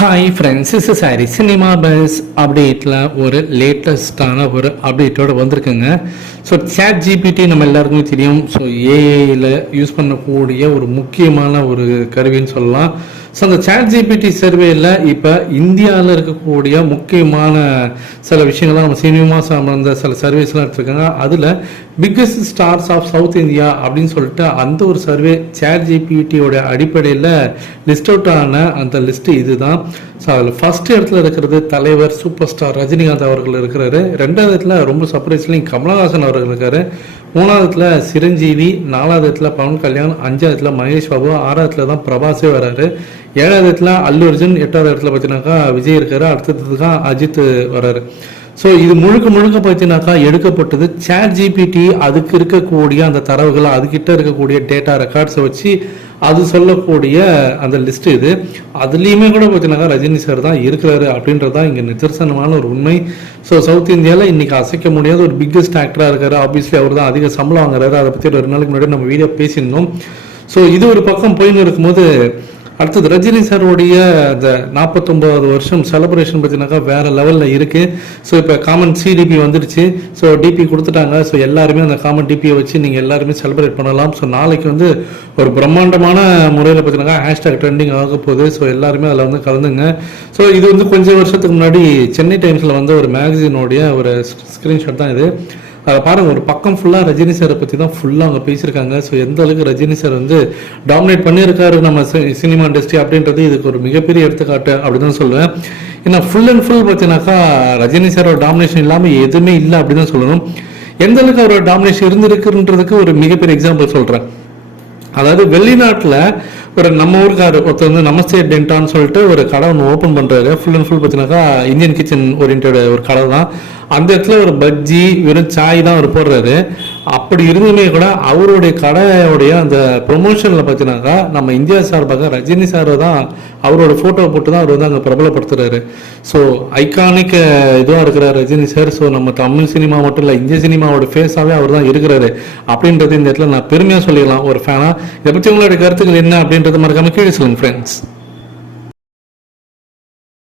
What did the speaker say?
Hi friends is சாரி cinema buzz அப்டேட்டில் ஒரு லேட்டஸ்டான ஒரு அப்டேட்டோட வந்திருக்குங்க. ஸோ சேட் ஜிபிடி நம்ம எல்லாருக்குமே தெரியும். ஸோ ஏஐயில் யூஸ் பண்ணக்கூடிய ஒரு முக்கியமான ஒரு கருவின்னு சொல்லலாம். ஸோ அந்த சேட் ஜிபிடி சர்வேயில் இப்போ இந்தியாவில் இருக்கக்கூடிய முக்கியமான சில விஷயங்கள்லாம் நம்ம சினிமா சார்ந்த சில சர்வேஸ்லாம் எடுத்துருக்காங்க. அதில் biggest stars of south India அப்படின்னு சொல்லிட்டு அந்த ஒரு சர்வே சேட் ஜிபிடியோட அடிப்படையில் லிஸ்ட் அவுட் ஆன அந்த லிஸ்ட்டு இதுதான் ஸோ அதில் ஃபர்ஸ்ட் இடத்துல இருக்கிறது தலைவர் சூப்பர் ஸ்டார் ரஜினிகாந்த் அவர்கள் இருக்கிறாரு. ரெண்டாவது இடத்துல ரொம்ப சர்ப்ரைஸ்லையும் கமலஹாசன் அவர்கள் இருக்காரு. மூணாவது இடத்துல சிரஞ்சீவி நாலாவது இடத்துல பவன் கல்யாண் அஞ்சாவது இடத்துல மகேஷ் பாபு ஆறாவது இடத்துல தான் பிரபாஸே வராரு. ஏழாவது இடத்துல அல்லு அர்ஜுன் எட்டாவது இடத்துல பார்த்தீங்கன்னாக்கா விஜய் இருக்காரு. அடுத்தது தான் அஜித் வராரு. ஸோ இது முழுக்க முழுக்க பார்த்தீங்கன்னாக்கா எடுக்கப்பட்டது சேட் ஜிபிடி அதுக்கு இருக்கக்கூடிய அந்த தரவுகளை அதுக்கிட்ட இருக்கக்கூடிய டேட்டா ரெக்கார்ட்ஸை வச்சு அது சொல்லக்கூடிய அந்த லிஸ்ட் இது. அதுலேயுமே கூட பார்த்தீங்கன்னாக்கா ரஜினி சார் தான் இருக்கிறாரு அப்படின்றதான் இங்கே நிதர்சனமான ஒரு உண்மை. ஸோ சவுத் இந்தியாவில் இன்றைக்கி அசைக்க முடியாத ஒரு பிக்கஸ்ட் ஆக்டராக இருக்காரு. ஆப்வியஸ்லி அவர் தான் அதிக சம்பளம் வாங்குறாரு. அதை பற்றி ஒரு நாளைக்கு முன்னாடி நம்ம வீடியோ பேசியிருந்தோம். ஸோ இது ஒரு பக்கம் போயின்னு இருக்கும்போது அடுத்தது ரஜினி சாருடைய அந்த நாற்பத்தொம்போது வருஷம் செலப்ரேஷன் பார்த்தீங்கன்னாக்கா வேற லெவலில் இருக்கு. ஸோ இப்போ காமன் சிடிபி வந்துடுச்சு. ஸோ டிபி கொடுத்துட்டாங்க. ஸோ எல்லாருமே அந்த காமன் டிபியை வச்சு நீங்கள் எல்லாருமே செலிப்ரேட் பண்ணலாம். ஸோ நாளைக்கு வந்து ஒரு பிரம்மாண்டமான முறையில் பார்த்தீங்கன்னா ஹேஷ்டாக் ட்ரெண்டிங் ஆக போகுது. ஸோ எல்லாருமே அதில் வந்து கலந்துங்க. ஸோ இது வந்து கொஞ்சம் வருஷத்துக்கு முன்னாடி சென்னை டைம்ஸில் வந்த ஒரு மேகசினோடைய ஒரு ஸ்க்ரீன்ஷாட் தான் இது. பாருங்கள் பாருங்க ஒரு பக்கம் ஃபுல்லாக ரஜினி சாரை பற்றி தான் ஃபுல்லாக அவங்க பேசியிருக்காங்க. ஸோ எந்த அளவுக்கு ரஜினி சார் வந்து டாமினேட் பண்ணியிருக்காரு நம்ம சி- சினிமா இண்டஸ்ட்ரி அப்படின்றது இதுக்கு ஒரு மிகப்பெரிய எடுத்துக்காட்டு அப்படின்னு சொல்லுவேன். ஏன்னா ஃபுல் அண்ட் ஃபுல் பார்த்தீங்கன்னாக்கா ரஜினி சாரோட டாமினேஷன் இல்லாமல் எதுவுமே இல்லை அப்படின்னு தான் சொல்லணும். எந்த அளவுக்கு அவரோட டாமினேஷன் இருந்திருக்குன்றதுக்கு ஒரு மிகப்பெரிய எக்ஸாம்பிள் சொல்கிறேன் அதாவது வெளிநாட்டில் ஒரு நம்ம ஊருக்கார் ஒருத்தர் வந்து நமஸ்தே டென்டான்னு சொல்லிட்டு ஒரு கடை ஒன்று ஓப்பன் பண்ணுறாரு ஃபுல் அண்ட் ஃபுல் பார்த்தீங்கன்னாக்கா இந்தியன் கிச்சன் ஓரியன்ட் ஒரு கடை தான். அந்த இடத்துல ஒரு பஜ்ஜி வெறும் சாய் தான் அவர் போடுறாரு. அப்படி இருந்துமே கூட அவருடைய கடையோடைய அந்த ப்ரொமோஷனில் பார்த்தீங்கன்னாக்கா நம்ம இந்தியா சார்பாக ரஜினி சார் தான் அவரோட ஃபோட்டோ போட்டு தான் அவர் வந்து அங்கே பிரபலப்படுத்துறாரு. ஸோ ஐகானிக் இதுவாக இருக்கிறார் ரஜினி சார் ஸோ நம்ம தமிழ் சினிமா மட்டும் இல்லை இந்திய சினிமாவோட ஃபேஸாகவே அவர் தான் இருக்கிறாரு. அப்படின்றது இந்த இடத்துல நான் பெருமையாக சொல்லிடலாம் ஒரு ஃபேனாக இதை பற்றி உங்களுடைய கருத்துக்கள் என்ன அப்படின்றது மறக்காமல் கீழே சொல்லுங்கள் ஃப்ரெண்ட்ஸ்